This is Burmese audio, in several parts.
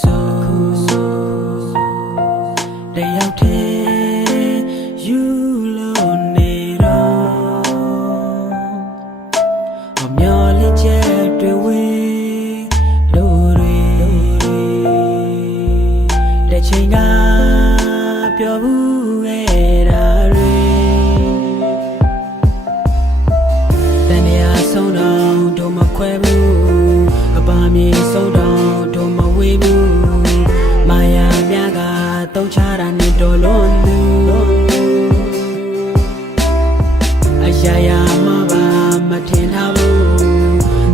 ဆိုတယောက်တည်း ရာရာမပါမထင်ထားဘူး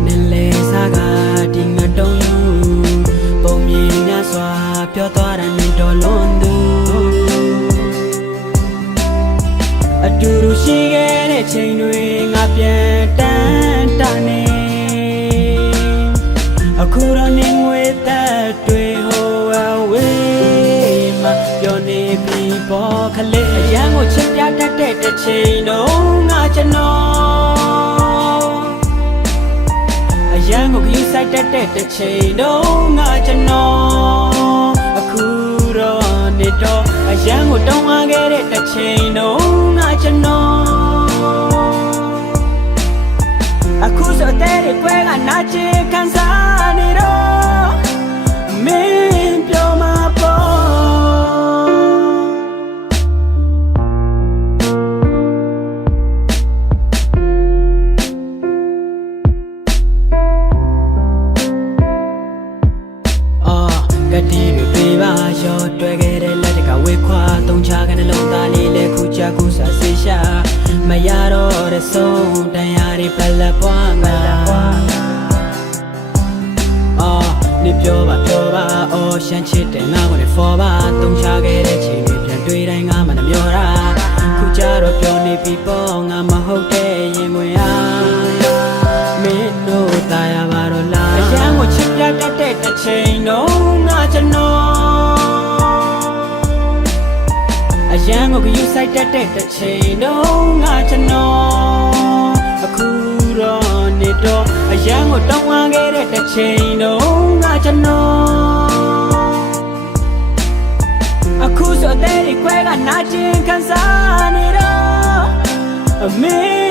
နည်းလေစားကဒီငတုံးယူပုံမြင်များစွာပြောသွားတာနဲ့တော်လွန်သူအတူတူရှိခဲ့တဲ့ချိန်တွေငါပြန်တန်းတနေအခုတော့နေငွေသက်တွေဟိုအဝေးမှာပြောနေပြီပေါ်ခလေးအရန်ကိုချစ်ပြတတ်တဲ့တစ်ချိန်တော့ န်ကိုခရီးဆိုင်တတ်တဲ့တစ်ချိန်တော့ငါကျွန်တော်အခုတော့နေတော့အရန်ကိုတောင်းအားခဲ့တဲ့တစ်ချိန်တော့ငါကျွန်တော်အခုဆိုတဲ့တွေပွဲကနာကျင် လေးလဲခုချခုဆဆေးရှာမရတော့တဲ့ဆုံးတရားတွေပလက်ပွားငါအော်နေပြောပါပြောပါအော်ရှမ်းချစ်တဲ့ငါကိုလည်း for ပါတုံချခဲ့တဲ့ချိန်တွေပြန်တွေ့တိုင်း အရန်ကိုဂယူဆိုင်တတ်တဲ့တစ်ချိန်တော့ငါကျွန်တော်အခုတော့နေတော့အရန်ကိုတောင်းဝမ်းခဲ့တဲ့တစ်ချိန်တော့ငါကျွန်တော်အခုဆိုတဲ့ဒီခွဲကနာကျင်ခံစားနေတော့အမေ